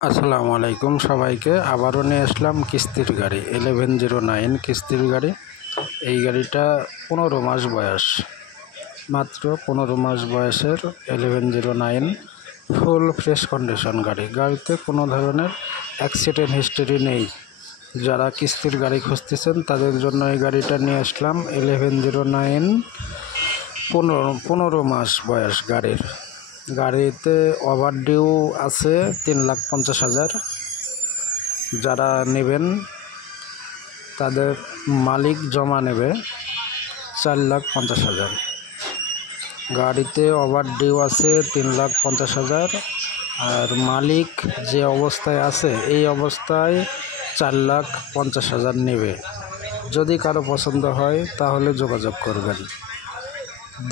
আসসালামু আলাইকুম সবাইকে। আবারও নিয়ে আসলাম কিস্তির গাড়ি 1109 কিস্তির গাড়ি। এই গাড়িটা 15 মাস বয়স, মাত্র 15 মাস বয়সের 1109 ফুল ফ্রেশ কন্ডিশন গাড়ি। গাড়িতে কোনো ধরনের অ্যাক্সিডেন্ট হিস্টরি নেই। যারা কিস্তির গাড়ি খুঁজতেছেন তাদের জন্য এই গাড়িটা নিয়ে আসলাম। 1109 15 মাস বয়স গাড়ির। গাড়িতে ওভারডিউ আছে 3,50,000। যারা নেবেন তাদের মালিক জমা নেবে 4,50,000। গাড়িতে ওভারডিউ আছে 3,50,000 আর মালিক যে অবস্থায় আছে এই অবস্থায় 4,50,000 নেবে। যদি কারো পছন্দ হয় তাহলে যোগাযোগ করবেন।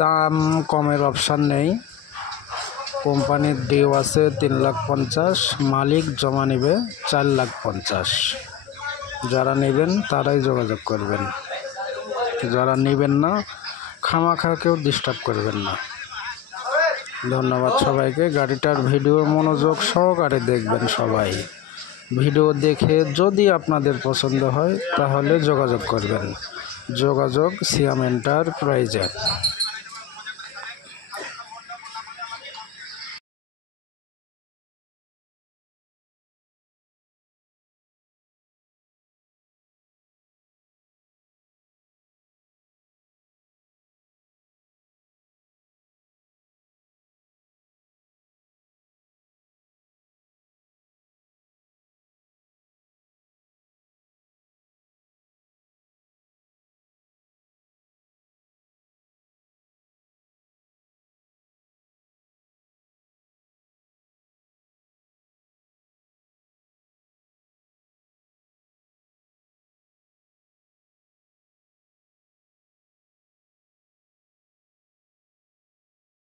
দাম কমের অপশান নেই। কোম্পানির ডিউ আছে 3,50,000, মালিক জমা নেবে 4,50,000। যারা নেবেন তারাই যোগাযোগ করবেন। যারা নেবেন না খামাখা কেউ ডিস্টার্ব করবেন না। ধন্যবাদ সবাইকে। গাড়িটার ভিডিও মনোযোগ সহকারে দেখবেন সবাই। ভিডিও দেখে যদি আপনাদের পছন্দ হয় তাহলে যোগাযোগ করবেন। যোগাযোগ সিয়াম এন্টারপ্রাইজে।